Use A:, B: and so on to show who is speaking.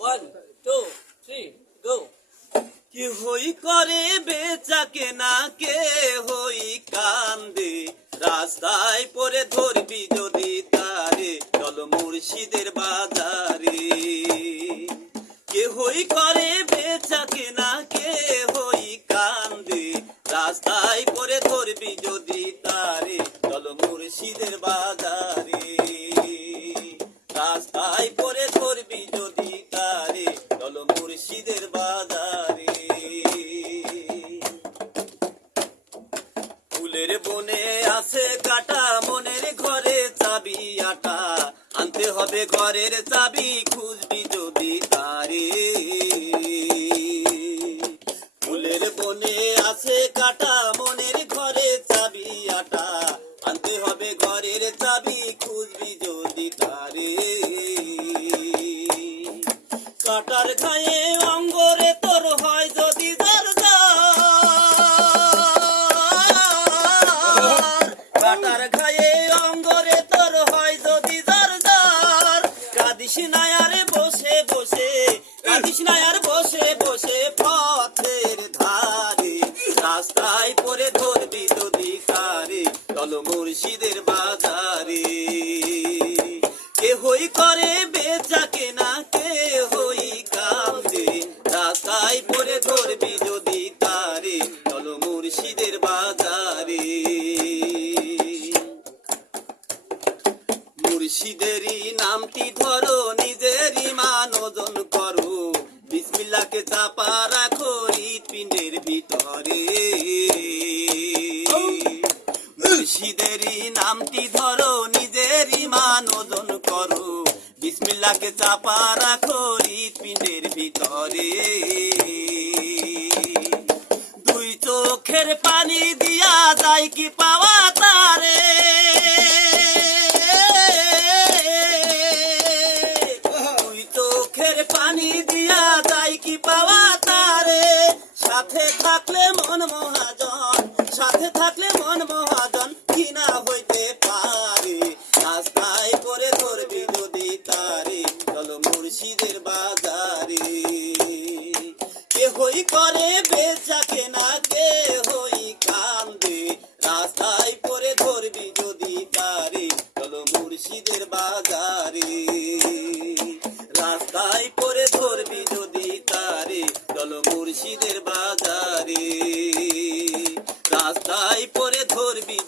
A: One হই করে বেচা কেনা কে হই কান্দে। রাস্তায় পরে ধরবি যদি তারে, চল মুর্শিদের বাজারে। কে হই করে বেচা কেনা কে হই কান্দে। রাস্তায় পরে ধরবি রাস্তায় পরে ধরবি যদি তারে। চল মুর্শিদের বাজারে। ফুলের বনে আছে কাটা, মনের ঘরে চাবি আটা। আনতে হবে ঘরের চাবি, খুঁজবি যদি তারে। ফুলের বনে আছে কাটা, মনের খায়ে অঙ্গরে তোর হয় হয় যদি যার যার। কাদিস না বসে বসে, কাদিস না বসে বসে। নামটি ধরো নিজেরই মান ওজন করো। বিসমিল্লাকে চাপা রাখো হৃৎপিণ্ডের ভিতরে। মুর্শিদেরই নামটি ধরো ওজন করো। বিসমিল্লাকে চাপা রাখো হৃৎপিণ্ডের ভিতরে। দুই চোখের পানি দিয়া যায় কি পাওয়া মন মহাজন, সাথে থাকলে মন মহাজন কিনা হইতে পারে? রাস্তায় করে ধরবি যদি তারে, চলো মুর্শিদের বাজারে। কে হই করে বেচা কেনা কে হই কান্দে, রাস্তায় পরে ধরবি যদি তারে, চলো মুর্শিদের বাজারে। রাস্তায় পরে ধরবি যদি তারে, চলো মুর্শিদের বাজারে। রাস্তায় পরে ধরবি